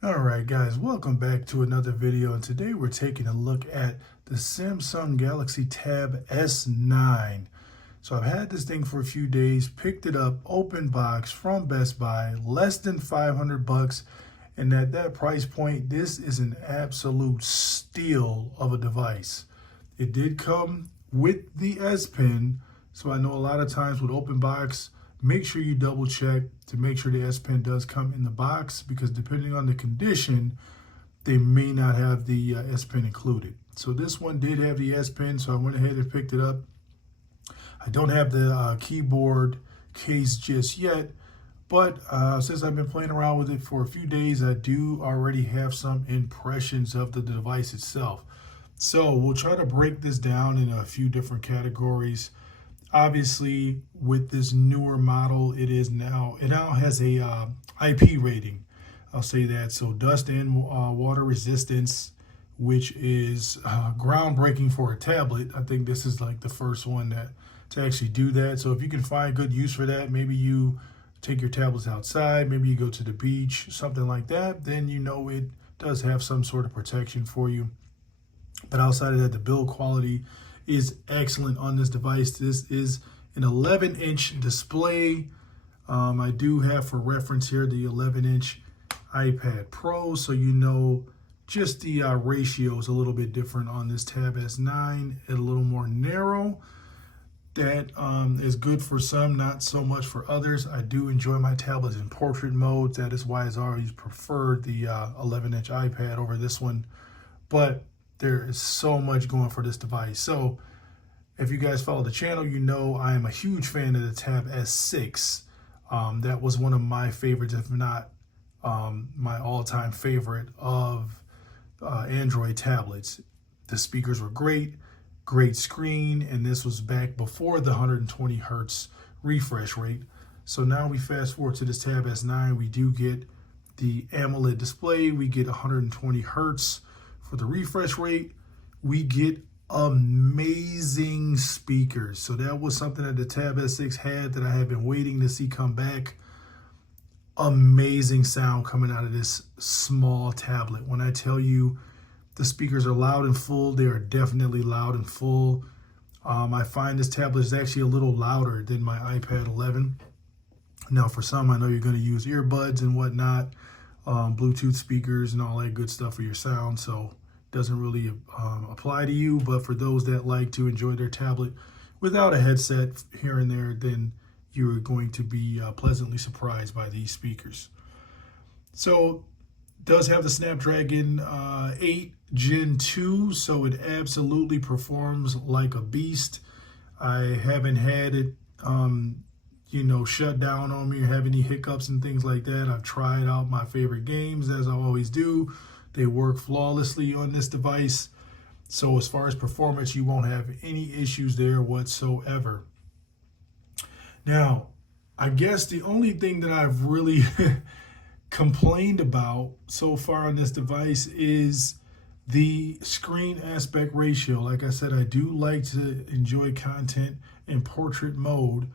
All right, guys, welcome back to another video. And today we're taking a look at the Samsung Galaxy Tab S9. So I've had this thing for a few days, picked it up, open box from Best Buy, less than 500 bucks. And at that price point, this is an absolute steal of a device. It did come with the S Pen, so I know a lot of times with open box, make sure you double check to make sure the S Pen does come in the box, because depending on the condition, they may not have the S Pen included. So this one did have the S Pen, so I went ahead and picked it up. I don't have the keyboard case just yet, but since I've been playing around with it for a few days, I do already have some impressions of the device itself. So we'll try to break this down in a few different categories. Obviously, with this newer model, it now has a IP rating. I'll say that. So dust and water resistance, which is groundbreaking for a tablet. I think this is like the first one to actually do that. So if you can find good use for that, maybe you take your tablets outside, maybe you go to the beach, something like that, then you know it does have some sort of protection for you. But outside of that, the build quality is excellent on this device. This is an 11-inch display. I do have for reference here the 11-inch iPad Pro, so you know just the ratio is a little bit different on this Tab S9, a little more narrow. That is good for some, not so much for others. I do enjoy my tablets in portrait mode. That is why I've always preferred the 11-inch iPad over this one. But there is so much going for this device. So if you guys follow the channel, you know I am a huge fan of the Tab S6. That was one of my favorites, if not my all-time favorite of Android tablets. The speakers were great screen, and this was back before the 120 hertz refresh rate. So now we fast forward to this Tab S9, we do get the AMOLED display, we get 120 hertz for the refresh rate, we get amazing speakers. So that was something that the Tab S6 had that I have been waiting to see come back. Amazing sound coming out of this small tablet. When I tell you the speakers are loud and full, they are definitely loud and full. I find this tablet is actually a little louder than my iPad 11. Now for some, I know you're going to use earbuds and whatnot, Bluetooth speakers and all that good stuff for your sound, so it doesn't really apply to you. But for those that like to enjoy their tablet without a headset here and there, then you're going to be pleasantly surprised by these speakers. So does have the Snapdragon 8 Gen 2, so it absolutely performs like a beast. I haven't had it, shut down on me or have any hiccups and things like that. I've tried out my favorite games, as I always do. They work flawlessly on this device. So as far as performance, you won't have any issues there whatsoever. Now, I guess the only thing that I've really complained about so far on this device is the screen aspect ratio. Like I said, I do like to enjoy content in portrait mode.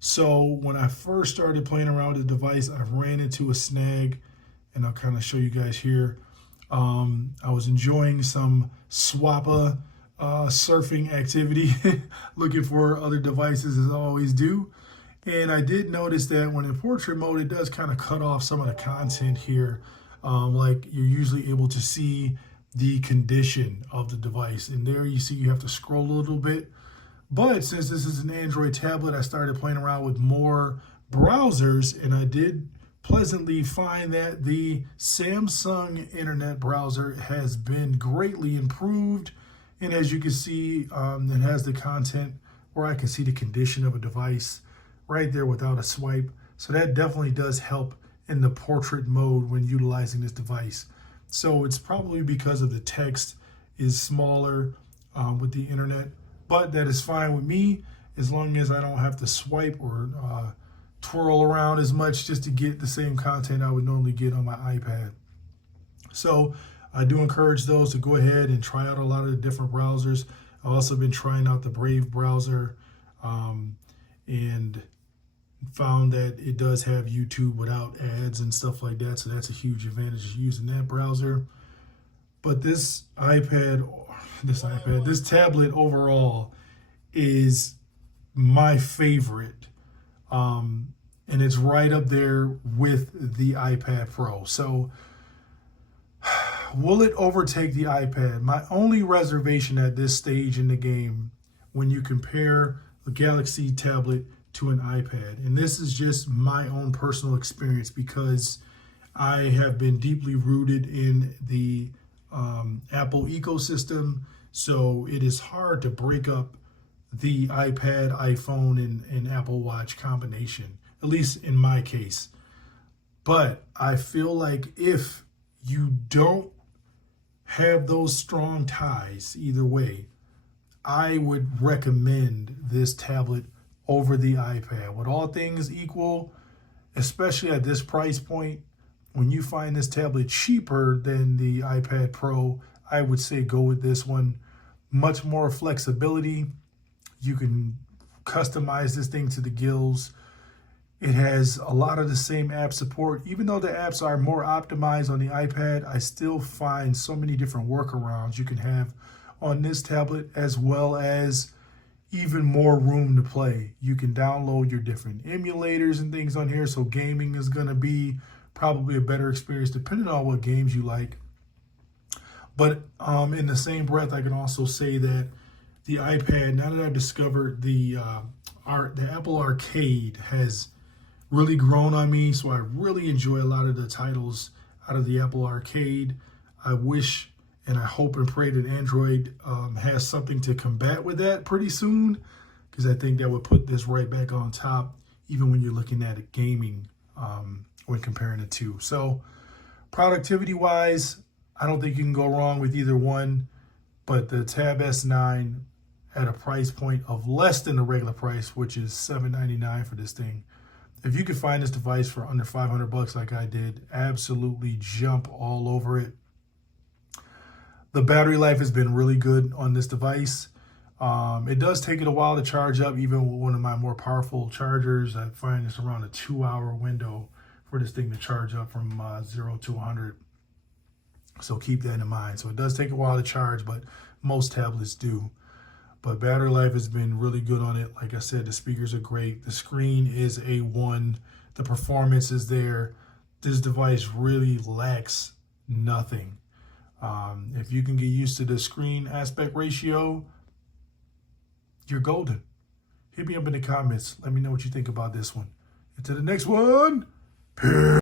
So when I first started playing around with the device, I ran into a snag, and I'll kind of show you guys here. I was enjoying some Swappa surfing activity, looking for other devices as I always do. And I did notice that when in portrait mode, it does kind of cut off some of the content here. Like you're usually able to see the condition of the device. And there you see you have to scroll a little bit. But since this is an Android tablet, I started playing around with more browsers, and I did pleasantly find that the Samsung Internet browser has been greatly improved. And as you can see, it has the content where I can see the condition of a device right there without a swipe. So that definitely does help in the portrait mode when utilizing this device. So it's probably because of the text is smaller with the internet, but that is fine with me as long as I don't have to swipe or twirl around as much just to get the same content I would normally get on my iPad. So I do encourage those to go ahead and try out a lot of the different browsers. I've also been trying out the Brave browser, and found that it does have YouTube without ads and stuff like that. So that's a huge advantage of using that browser. But this this tablet overall is my favorite. And it's right up there with the iPad Pro. So will it overtake the iPad? My only reservation at this stage in the game, when you compare a Galaxy tablet to an iPad, and this is just my own personal experience because I have been deeply rooted in the Apple ecosystem, so it is hard to break up the iPad, iPhone, and Apple Watch combination, at least in my case. But I feel like if you don't have those strong ties either way, I would recommend this tablet over the iPad. With all things equal, especially at this price point, when you find this tablet cheaper than the iPad Pro, I would say go with this one. Much more flexibility. You can customize this thing to the gills. It has a lot of the same app support. Even though the apps are more optimized on the iPad, I still find so many different workarounds you can have on this tablet, as well as even more room to play. You can download your different emulators and things on here, so gaming is going to be probably a better experience depending on what games you like. But in the same breath, I can also say that the iPad, now that I've discovered the Apple Arcade has really grown on me, so I really enjoy a lot of the titles out of the Apple Arcade. I wish and I hope and pray that Android has something to combat with that pretty soon, because I think that would put this right back on top, even when you're looking at it gaming when comparing the two. So productivity-wise, I don't think you can go wrong with either one, but the Tab S9 at a price point of less than the regular price, which is $799 for this thing. If you could find this device for under $500 like I did, absolutely jump all over it. The battery life has been really good on this device. It does take it a while to charge up, even with one of my more powerful chargers. I find it's around a 2-hour window for this thing to charge up from 0 to 100. So keep that in mind. So it does take a while to charge, but most tablets do. But battery life has been really good on it. Like I said, the speakers are great. The screen is A1. The performance is there. This device really lacks nothing. If you can get used to the screen aspect ratio, you're golden. Hit me up in the comments. Let me know what you think about this one. Until the next one, peace.